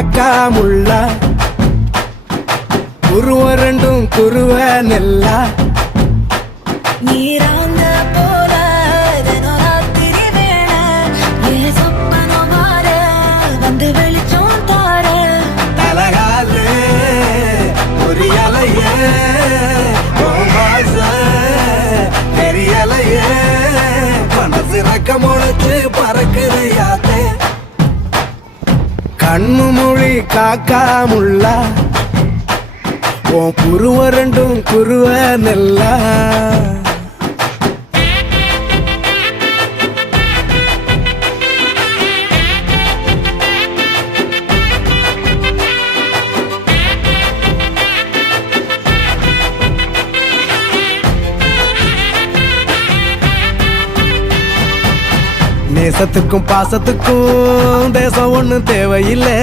காக்கா முள்ளா குருவ ரெண்டும் குருவ நெல்லா நீராங்க போல தினம் ராத்திரி வேளை ஏ சொப்பனம் வார வந்து வெளிச்சம் தார தலகாலு ஒரு இலைய தெரியலைய மனசு ரக்க முளைச்சு பறக்குது யாத்தே கண்ணு மொழி காக்கா முள்ளா உன் குருவ ரெண்டும் குருவ நெல்லா நேசத்துக்கும் பாசத்துக்கும் தேசம் ஒண்ணும் தேவையில்லை